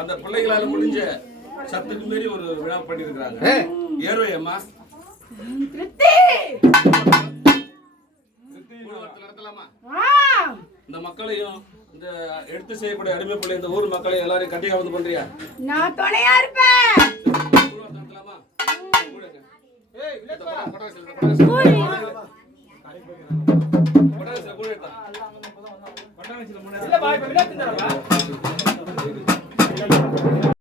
அந்த பிள்ளைகளால முடிஞ்ச சத்துக்கு மீறி ஒரு விழா பண்ணிருக்காங்க. ஏர்வை அம்மா இந்த மக்களையும் இந்த எடுத்து செய்யக்கூடிய அடிமை பிள்ளை இந்த ஊர் மக்களையும் எல்லாரையும் கட்டி காவந்து பண்றியா? நான் துணையா இருப்பேன். இல்ல பாய் விளையாட்டு